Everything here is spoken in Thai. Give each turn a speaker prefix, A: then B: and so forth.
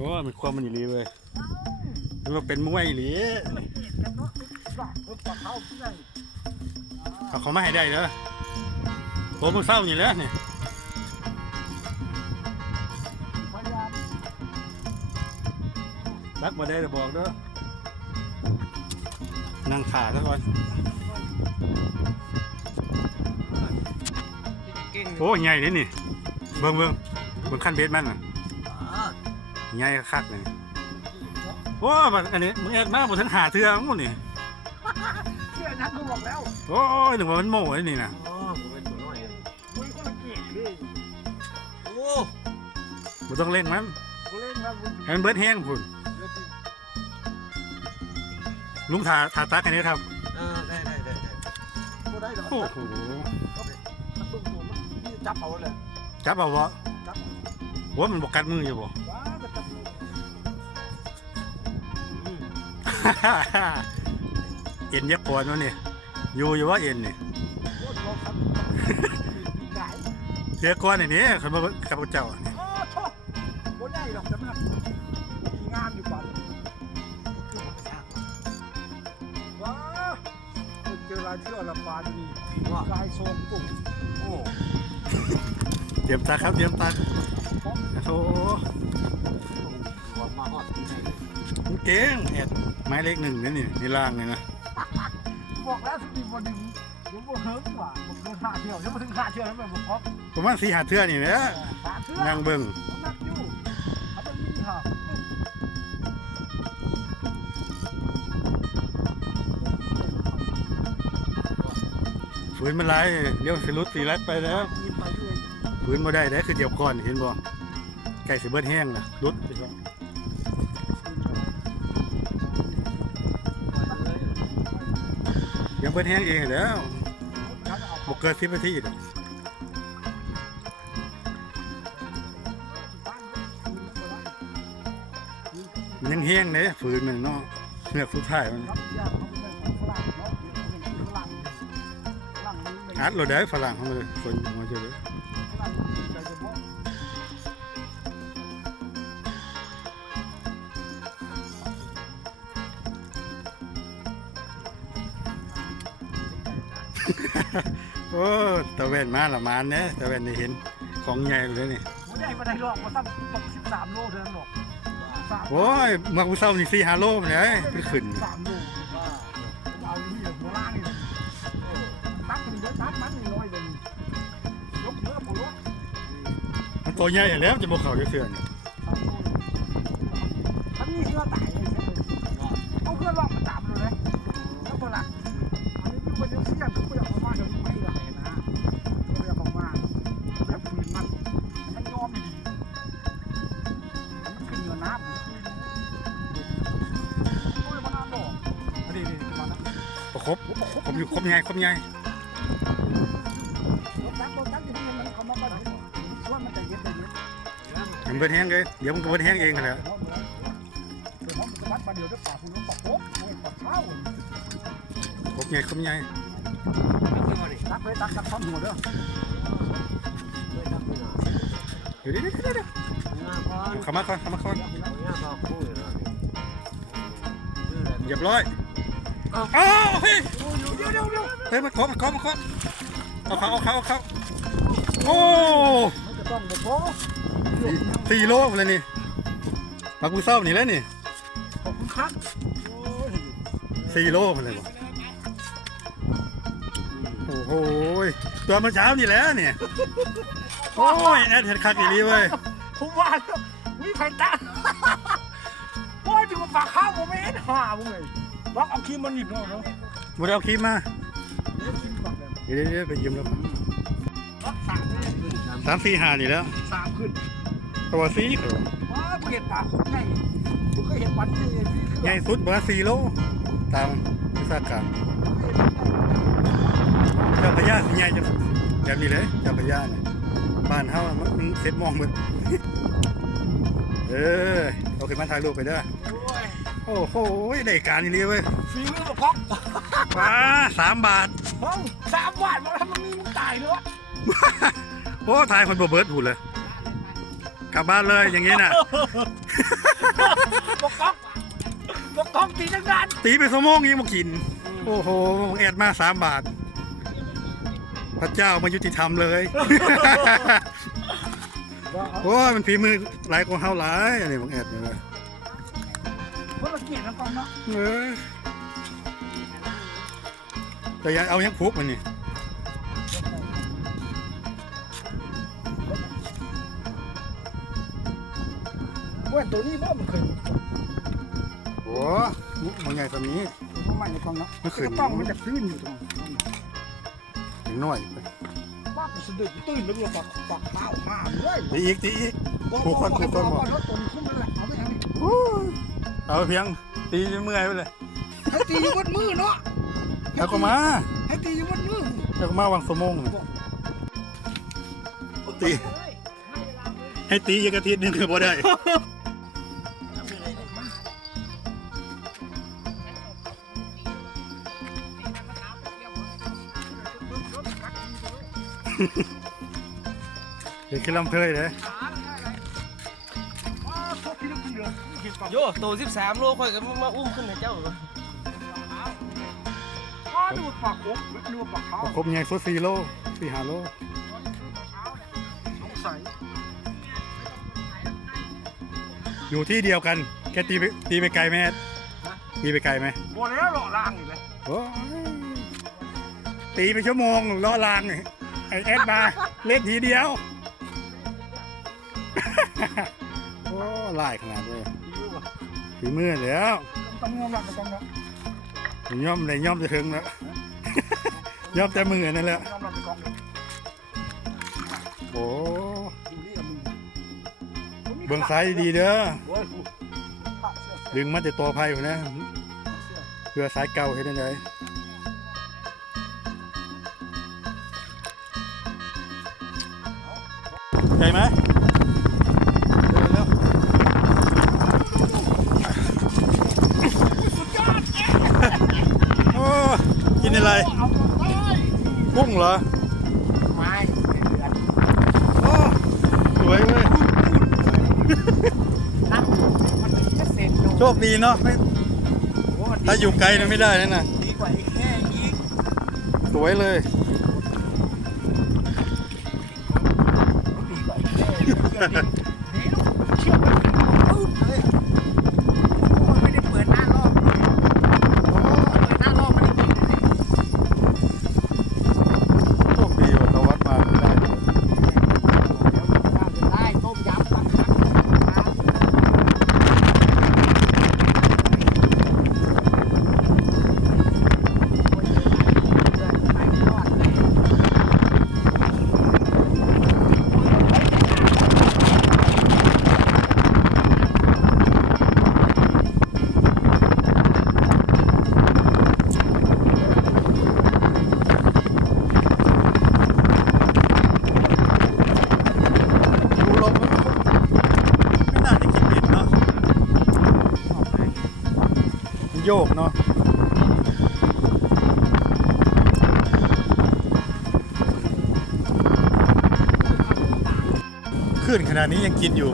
A: อ้มันความมันอีหลีเว้ยมันมาเป็นมวยอีหลี
B: กันเนาะหลอกรถต่อเขาเพื่อน
A: เอาเขามาให้ได้เด้อผมมึงเศร้านี่แหล้วนี่
B: พยายาม
A: รักมาได้แต่บอกเด้อนั่งขาซะก่อน
C: เก่ง
A: โอ้ใหญ่นี่นี่เบิ่งเบิ่งเบิ่งขั้นเบสมันน่ะ ใหญ่คักเลยโอ้บัดอันนี้มึงแอดมาบ่ทันหาเทื่อมึงบ่นี่
B: เชื่อนั้นกูบอกแล้ว
A: โอ้ยนึกว่ามันโม่ไอ้นี่น่ะ
C: อ๋อผมเป็นตัวน้อย
B: มึงคนละเกียรติดิ
C: โอ้
A: บ่ต้องเล่นมัน
B: กูเล่นแล้วมึง
A: ให้มันเบิดแห้งพุ่น
B: เดี๋ยวสิ
A: ลุงถาถาตักอันนี้ครับ
C: เออได้ได้ได้ได้
B: กูได้หรอก
A: โอ้โห
B: มันตุ้มตัวมันนี่จับเอาเลย
A: จับเอาบ่
B: จับ
A: ว่ามันบ่กัดมืออยู่บ่
B: เอ็
A: นยักษ์ปอนวะนี่อยู่อยู่ว่าเอ็นนี่
B: โคตรเราทำได้
A: เดี๋ยวก่อนอันนี้เขามากับพระเจ้านี่
B: โอ้โหกูได้หรอกแต่มันมีงามอยู่ก่อนว้าเจอรายเชื่อละปานนี่
C: ว่า
B: ลายโซมตุ่ม
C: โอ้
A: เตรียมตาครับเตรียมตาโอ้
C: หัวมาฮอดที่ไหน
A: มันเก่งแอด ไม้เล็กหนึ่งนี่นี่ในล่างนี่นะ
B: บอกแล้วสกินวันหนึ่งเดี๋ยวบ่เฮิร์กว่าบอกเกินห้าเที่ยวเดี๋ยวมาถึงห้าเที่ยวแล้วมันบอกพร้อม
A: ประมาณสี่หาเทื่อนี่แหละ
B: หาเที่ยว
A: นั่งเบิ่ง
B: นักอยู่เขาเป็นมีค่ะ
A: ฝืนมันไหลเดี๋ยวสิรุดสีไหลไปแล้ว
B: มีไปด้วย
A: ฝืนบ่ได้ได้คือเดียวก่อนเห็นบ่ไก่สิเบิดแห้งล่ะรุด เปิดแห้งเองแล้วบกเกินสิบนาทีดอยังแห้งเลยฝืนมันเนาะเลือสุดท้ายมันอัดเราได้ฝรั่งเข้ามาเลยคนมาเจอเลย โอ้ตะเวนมาละมานเนี่ยตะเวนได้เห็นของใหญ่เลยนี่
B: ไม่ได้มาได้หรอกมาตั้งตกสิบสามโลเท่านั้นหรอกสาม
A: โอ้ยมากูเศร้านี่สี่ฮาโลมาเลยไปขึ้น
B: สามโลเอาอยู่นี่หัวล่างนี่ตักมันเยอะตักมันนี่น้อยเลยยกเยอะผมว่า
A: มันตัวใหญ่แล้วจะบอกเขาจะเสื่อน
B: ถ้า บค
A: รบอยู่ครบใหญ่ครบใหญ่
B: รถตักรถตักองมันเขามาบ้านว่ามันจะเย็นจะเย็น
A: มันเบิดแห้งเลยเดี๋ยวมันก็เบิดแห้งเองแหละ
B: เดี๋ยมจะวัดมาเวด้วยปากคุณต้องปากโป๊ะโอ้ยากเท้า
A: ครบใหญ่ครบใหญ่
B: ตักเลยตักตักท้อนหัวเด้อ
A: เดี๋ยเดี๋ยวเดี๋ยวเดี๋ยวเข้ามาก่อนเข้ามาก่อนเรียบร้อย อ้าเฮ้ย
B: เดี๋ยวเดี๋ยวเดี๋ยว
A: เฮ้ยมาขอมาขอมาขอเอาเขาเอาเขาเอาเขาโอ้
B: มันจะต้องแบบโป๊ะ
A: สี่โลเลยนี่มากูเศร้านี่แล้วนี่
B: ขอบคุณครับ
A: สี่โลมาเลยบ่โอ้โหตัวเมื่อเช้านี่แล้วเนี่ยโอ้ยแอดเห็ดคักอีหลีเว้ย
B: ผมว่าแล้ววิใครตักโอ้ยถึงปากข้าวผมไม่เห็นห่าผมเลย รักเอาคีมมันหยิบเนาะเนาะ
A: มาเอาครีมมา
B: เดี๋ยวคีมปักเลย
A: เดี๋ยวเดี๋ยวไปยืมแล้ว
B: รักสามเลย
A: สามสี่ห้านี่แล้ว
B: สามขึ้น
A: ตัวสี่เออ
B: ว้าเห็ดปากผมไงผมก็เห็นปันนี่
A: ใหญ่สุดเบอร์สี่โลตามวิชาการเจ้าพญาสิใหญ่จังแบบนี้เลยเจ้าพญาเนี่ยบ้านเฮามันมันเซ็ตมองหมดเออเอาขึ้นมาถ่ายรูปไปเด้อ
B: โอ้ย
A: โอ้โหได้การนี่เลยเว้ย
B: ฝีมือกับพ็อก
A: ว้าสามบาท
B: เฮ้ยสามบาทมาทำมันมีมึงตายเลยวะ
A: โอ้ถ่ายคนบ่เบิร์ดหูเลย กลับบ้านเลยอย่างงี้น่ะ
B: บกก๊อกบกก๊อกตีทั้งนั้น
A: ตีไปสมองยังมากิน โอ้โหแอดมาสามบาท พระเจ้ามายุติธรรมเลยโอ้ยมันฝีมือหลายกว่าเฮาหลายอันนี้บังแอดเนี่ย เว้ย
B: คนละเกียรติแล้วก่อนเนาะ
A: เออแต่อยังเอายังพุกมันนี่
B: เว้ยตัวนี้บ่มันเคย
A: โอ้มุกมันใหญ่แบบนี้
B: ตัวใหม่ในกองเนาะ
A: มันเคย
B: กระป้องมันจะตื้นอยู่ตรง
A: ถึงน้อยไป
B: บ้ากูสะดุดตื้นแล้วก็ปักปักเท้ามาเลย
A: ตีอีกตีอีกผูกคอผูกคอ
B: บ่รถตัวนี้คุ้มแล้วเอาไปเอาไป
A: เอาเพียงตีจนเมื่อยไปเลย
B: ให้ตีอยู่บนมือเนาะ
A: เอาก็มา
B: ให้ตีอยู่บนมือ
A: เอาก็มาวางสมองตี ให้ตีอีกอาทิตย์หนึงคือบ่ได้ เด็กขึ้นลำเพยเลย
D: โย่โตสิบสามโลค่อยก็มาอุ้มขึ้นให้เจ้า
B: อ๋อดูปากโขกดูปากเท้า
A: ครบใหญ่สุดสี่โลสี่ห้าโล
B: สงสัย
A: อยู่ที่เดียวกันแกตีไปตีไปไกลไหมแอดตีไปไกลไหม
B: บ่แล้วหล่อล่างอยู่เลย
A: โอ้ยตีไปชั่วโมงล้อลางไอแอดมา เล่นทีเดียว โอ้ลายขนาดเลย ฝีมือแล้ว
B: ต้องยอมรับต้องเนาะ
A: ย่อมเลยย่อมจะถึงแล้วย่อมแต่มือนั่นแหละ
B: ยอมรับไปกอง
A: โอ้
B: ดูนี่กับมึง
A: เบิ่งไซส์ดีเด้อ
B: โอ้ยกูพระเสื้อ
A: ดึงมาแต่ตัวไพ่ผมนะ
B: เสื้อ
A: เพื่อสายเก่าเห็นได้ใหญ่ไหมเร็วๆโอ้กินอะไร
B: เอาตัวได้
A: กุ้งเหรอ
B: ไม่เดือด
A: โอ้สวยเว้ย
B: นะมันจะเสร็จ
A: โชคดีเนาะไม่ถ้าอยู่ไกลนะไม่ได้นะน่ะ
B: ดีกว่าไอ้แค่อีก
A: สวยเลย
B: ดีกว่าไอ้แค่
A: ยกเนาะขึ้นขนาดนี้ยังกินอยู่